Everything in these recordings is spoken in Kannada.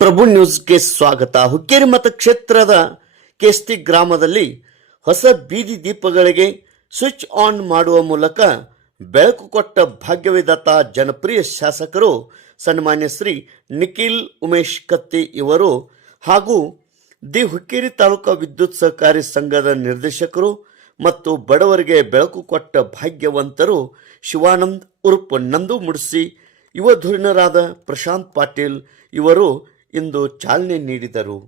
ಪ್ರಭು ನ್ಯೂಸ್ಗೆ ಸ್ವಾಗತ. ಹುಕ್ಕೇರಿ ಮತಕ್ಷೇತ್ರದ ಕೆಸ್ತಿ ಗ್ರಾಮದಲ್ಲಿ ಹೊಸ ಬೀದಿ ದೀಪಗಳಿಗೆ ಸ್ವಿಚ್ ಆನ್ ಮಾಡುವ ಮೂಲಕ ಬೆಳಕು ಕೊಟ್ಟ ಭಾಗ್ಯವಿದಾತ ಜನಪ್ರಿಯ ಶಾಸಕರು ಸನ್ಮಾನ್ಯ ಶ್ರೀ ನಿಖಿಲ್ ಉಮೇಶ್ ಕತ್ತಿ ಇವರು ಹಾಗೂ ದಿ ಹುಕ್ಕೇರಿ ತಾಲೂಕಾ ವಿದ್ಯುತ್ ಸಹಕಾರಿ ಸಂಘದ ನಿರ್ದೇಶಕರು ಮತ್ತು ಬಡವರಿಗೆ ಬೆಳಕು ಕೊಟ್ಟ ಭಾಗ್ಯವಂತರು ಶಿವಾನಂದ್ ಉರ್ಪ್ ನಂದು ಮುಡಿಸಿ, ಯುವ ಧುರೀಣರಾದ ಪ್ರಶಾಂತ್ ಪಾಟೀಲ್ ಇವರು ಇಂದು ಚಾಲನೆ ನೀಡಿದರು.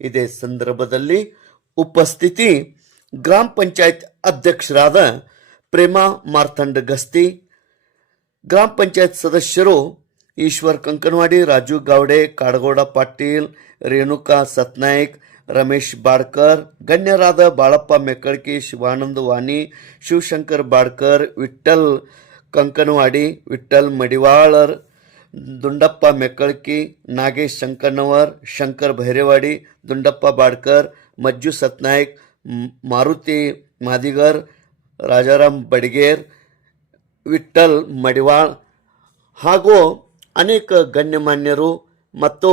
ಇದೇ ಸಂದರ್ಭದಲ್ಲಿ ಉಪಸ್ಥಿತಿ ಗ್ರಾಮ ಪಂಚಾಯತ್ ಅಧ್ಯಕ್ಷರಾದ ಪ್ರೇಮಾ ಮಾರ್ತಂಡ ಗಸ್ತಿ, ಗ್ರಾಮ ಪಂಚಾಯತ್ ಸದಸ್ಯರು ಈಶ್ವರ್ ಕಂಕನವಾಡಿ, ರಾಜು ಗಾವಡೆ, ಕಾಡಗೌಡ ಪಾಟೀಲ್, ರೇಣುಕಾ ಸತ್ನಾಯಕ್, ರಮೇಶ್ ಬಾಡ್ಕರ್, ಗಣ್ಯರಾದ ಬಾಳಪ್ಪ ಮೆಕ್ಕಳ್ಕಿ, ಶಿವಾನಂದ ವಾಣಿ ಶಿವಶಂಕರ್ ಬಾಡ್ಕರ್, ವಿಠ್ಠಲ್ ಕಂಕನವಾಡಿ, ವಿಠ್ಠಲ್ ಮಡಿವಾಳರ್ ದುಂಡಪ್ಪ ಮೆಕ್ಕಳ್ಕಿ, ನಾಗೇಶ್ ಶಂಕರ್ನವರ್ ಶಂಕರ್ ಭೈರೇವಾಡಿ, ದುಂಡಪ್ಪ ಬಾಡ್ಕರ್, ಮಜ್ಜು ಸತ್ನಾಯಕ್ ಮಾರುತಿ ಮಾದಿಗರ್, ರಾಜಾರಾಮ್ ಬಡಿಗೇರ್ ವಿಠಲ್ ಮಡಿವಾಳ್ ಹಾಗೂ ಅನೇಕ ಗಣ್ಯಮಾನ್ಯರು ಮತ್ತು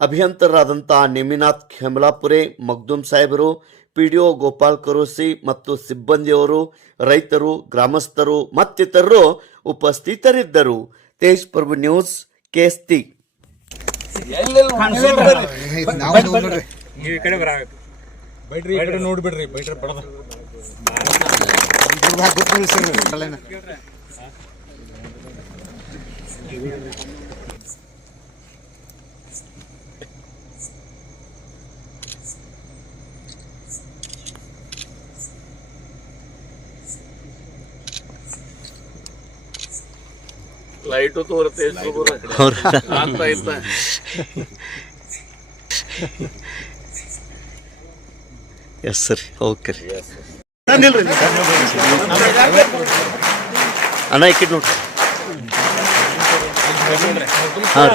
ಅಭಿಯಂತರರಾದಂಥ ನೇಮಿನಾಥ್ ಖೆಮಲಾಪುರೆ ಮಗ್ದೂಮ್ ಸಾಹೇಬರು P D O Gopal Karosi ಮತ್ತು ಸಿಬ್ಬಂದಿಯವರು, ರೈತರು, ಗ್ರಾಮಸ್ಥರು ಮತ್ತಿತರರು ಉಪಸ್ಥಿತರಿದ್ದರು. ತೇಜ್ ಪ್ರಭು ನ್ಯೂಸ್ ಕೇಸ್ತಿ ನೀವು ಈ ಕಡೆ ಬೈಡ್ರಿ ಬೈಡ್ರಿ. ನೋಡ್ಬಿಡ್ರಿ ಬೈಟ್ರಿ ಬಡದ. ಲೈಟು ತೋರುತ್ತೆ ಅಂತ ಇತ್ತ. ಎಸ್ ಸರ್ ಓಕೆ ರೀ ಅಣ್ಣ ಇಕ್ಕಿಟ್ ನೋಡ್ರಿ. ಹಾಂ.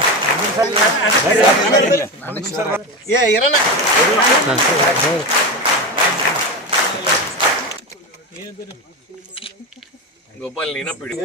ರೀ ಗೋಪಾಲ್ ನೀನ ಪಿಡಿ.